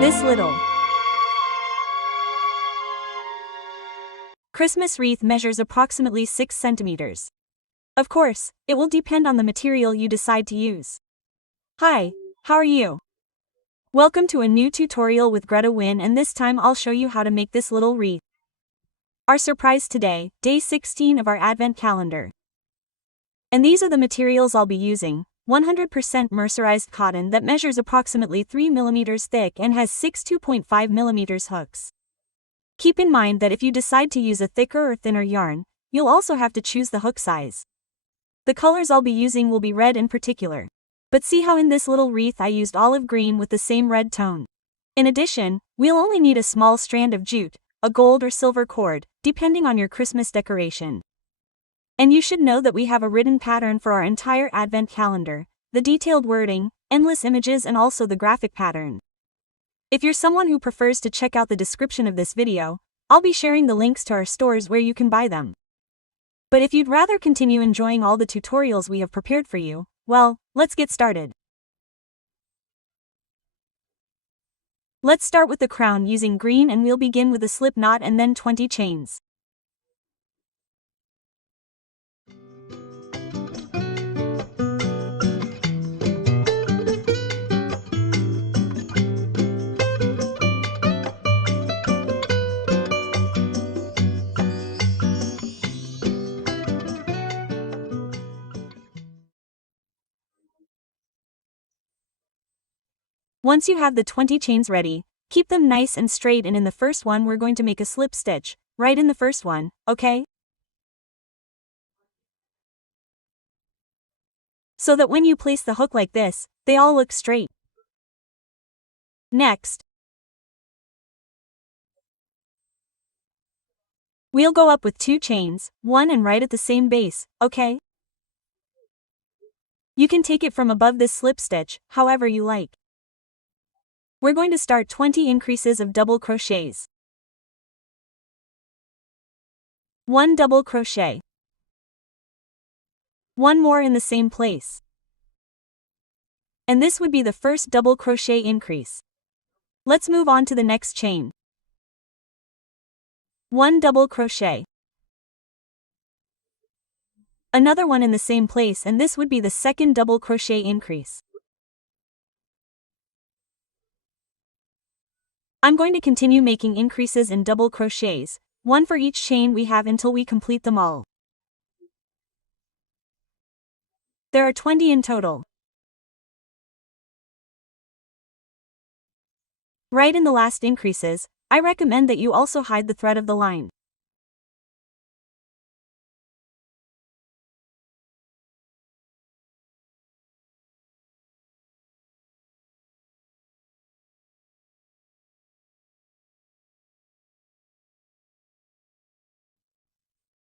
This little Christmas wreath measures approximately 6 centimeters. Of course, it will depend on the material you decide to use. Hi, how are you? Welcome to a new tutorial with GretaWings, and this time I'll show you how to make this little wreath. Our surprise today, day 16 of our Advent calendar. And these are the materials I'll be using: 100% mercerized cotton that measures approximately 3 mm thick and has 6 2.5 mm hooks. Keep in mind that if you decide to use a thicker or thinner yarn, you'll also have to choose the hook size. The colors I'll be using will be red in particular. But see how in this little wreath I used olive green with the same red tone. In addition, we'll only need a small strand of jute, a gold or silver cord, depending on your Christmas decoration. And you should know that we have a written pattern for our entire Advent calendar, the detailed wording, endless images, and also the graphic pattern. If you're someone who prefers to check out the description of this video, I'll be sharing the links to our stores where you can buy them. But if you'd rather continue enjoying all the tutorials we have prepared for you, well, let's get started. Let's start with the crown using green, and we'll begin with a slip knot and then 20 chains. Once you have the 20 chains ready, keep them nice and straight, and in the first one we're going to make a slip stitch, right in the first one, okay? So that when you place the hook like this, they all look straight. Next, we'll go up with 2 chains, one and right at the same base, okay? You can take it from above this slip stitch, however you like. We're going to start 20 increases of double crochets. 1 double crochet. 1 more in the same place. And this would be the first double crochet increase. Let's move on to the next chain. 1 double crochet. Another one in the same place, and this would be the second double crochet increase. I'm going to continue making increases in double crochets, one for each chain we have, until we complete them all. There are 20 in total. Right in the last increases, I recommend that you also hide the thread of the line.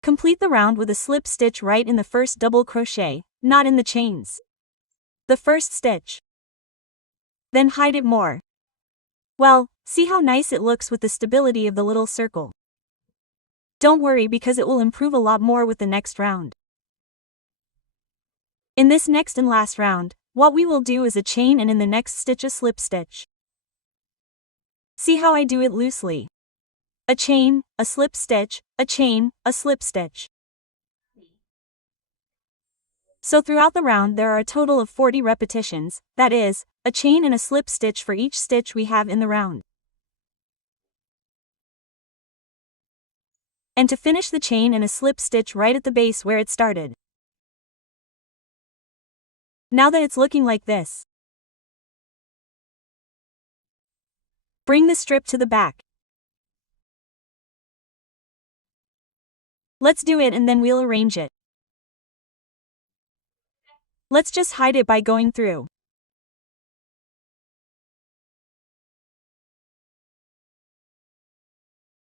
Complete the round with a slip stitch right in the first double crochet, not in the chains. The first stitch. Then hide it more. Well, see how nice it looks with the stability of the little circle. Don't worry, because it will improve a lot more with the next round. In this next and last round, what we will do is a chain, and in the next stitch a slip stitch. See how I do it loosely. A chain, a slip stitch, a chain, a slip stitch. So throughout the round there are a total of 40 repetitions, that is, a chain and a slip stitch for each stitch we have in the round. And to finish, the chain and a slip stitch right at the base where it started. Now that it's looking like this, bring the strip to the back. Let's do it, and then we'll arrange it. Let's just hide it by going through.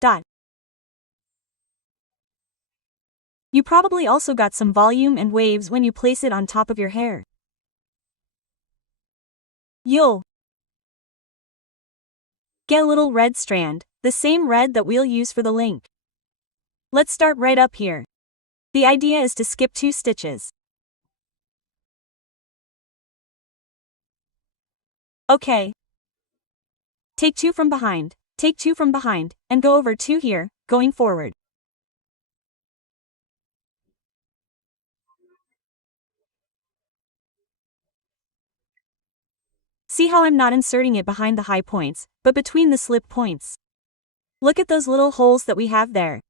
Dot. You probably also got some volume and waves when you place it on top of your hair. You'll get a little red strand, the same red that we'll use for the link. Let's start right up here. The idea is to skip 2 stitches. Okay. Take 2 from behind, take 2 from behind, and go over 2 here, going forward. See how I'm not inserting it behind the high points, but between the slip points. Look at those little holes that we have there.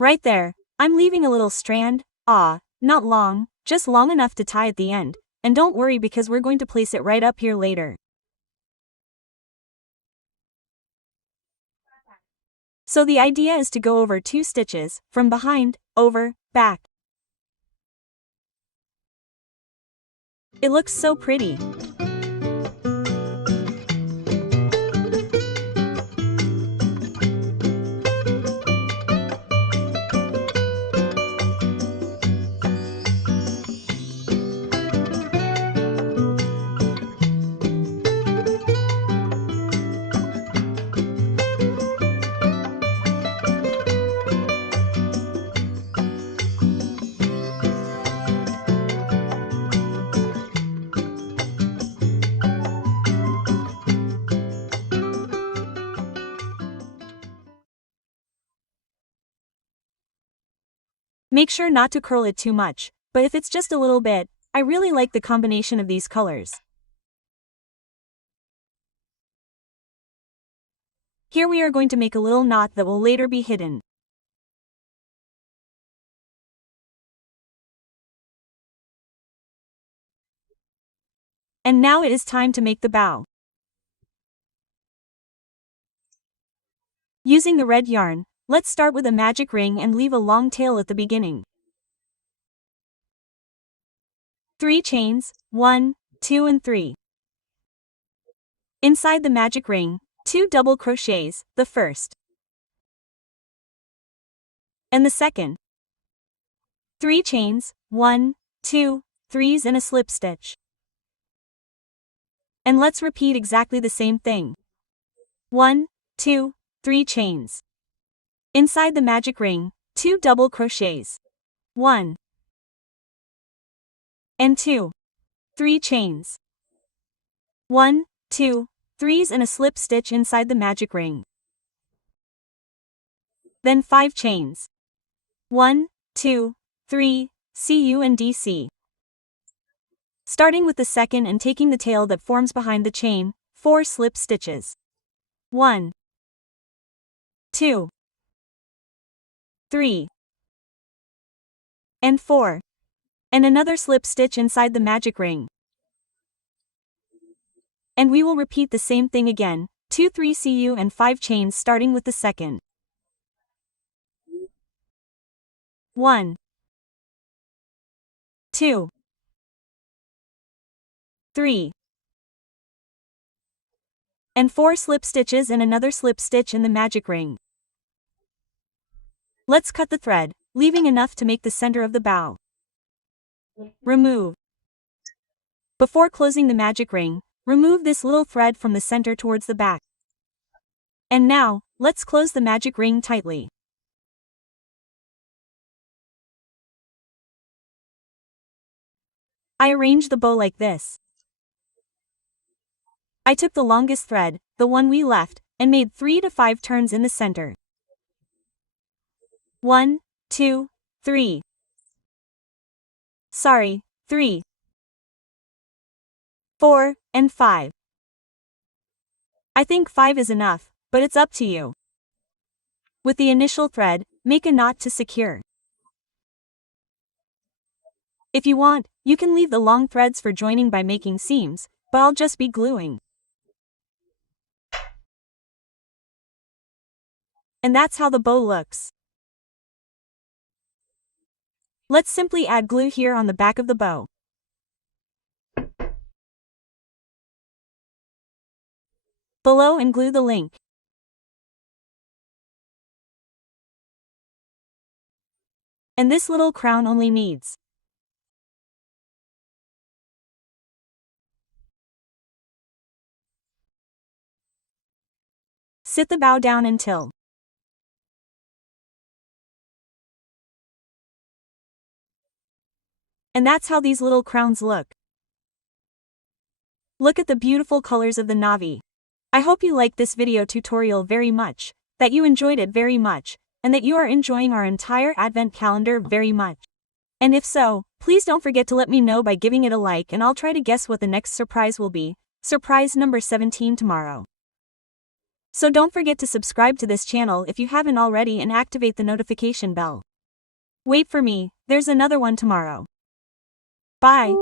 Right there, I'm leaving a little strand, not long, just long enough to tie at the end, and don't worry because we're going to place it right up here later. So the idea is to go over 2 stitches, from behind, over, back. It looks so pretty. Make sure not to curl it too much, but if it's just a little bit, I really like the combination of these colors. Here we are going to make a little knot that will later be hidden. And now it is time to make the bow. Using the red yarn, let's start with a magic ring and leave a long tail at the beginning. 3 chains, 1, 2 and 3. Inside the magic ring, 2 double crochets, the first and the second. 3 chains, 1, 2, 3s and a slip stitch. And let's repeat exactly the same thing. 1, 2, 3 chains. Inside the magic ring, 2 double crochets. 1 and 2. 3 chains. 1, 2, 3s and a slip stitch inside the magic ring. Then 5 chains. 1, 2, 3, CU and DC. Starting with the second and taking the tail that forms behind the chain, 4 slip stitches. 1, 2, 3, and 4. And another slip stitch inside the magic ring. And we will repeat the same thing again, 2, 3 CU and 5 chains starting with the second. 1, 2, 3, and 4 slip stitches and another slip stitch in the magic ring. Let's cut the thread, leaving enough to make the center of the bow. Remove. Before closing the magic ring, remove this little thread from the center towards the back. And now, let's close the magic ring tightly. I arranged the bow like this. I took the longest thread, the one we left, and made 3 to 5 turns in the center. 1, 2, 3. Sorry, 3, 4, and 5. I think 5 is enough, but it's up to you. With the initial thread, make a knot to secure. If you want, you can leave the long threads for joining by making seams, but I'll just be gluing. And that's how the bow looks. Let's simply add glue here on the back of the bow. Below and glue the link. And this little crown only needs sit the bow down until and that's how these little crowns look. Look at the beautiful colors of the navy. I hope you liked this video tutorial very much, that you enjoyed it very much, and that you are enjoying our entire Advent calendar very much. And if so, please don't forget to let me know by giving it a like, and I'll try to guess what the next surprise will be, surprise number 17 tomorrow. So don't forget to subscribe to this channel if you haven't already and activate the notification bell. Wait for me, there's another one tomorrow. Bye.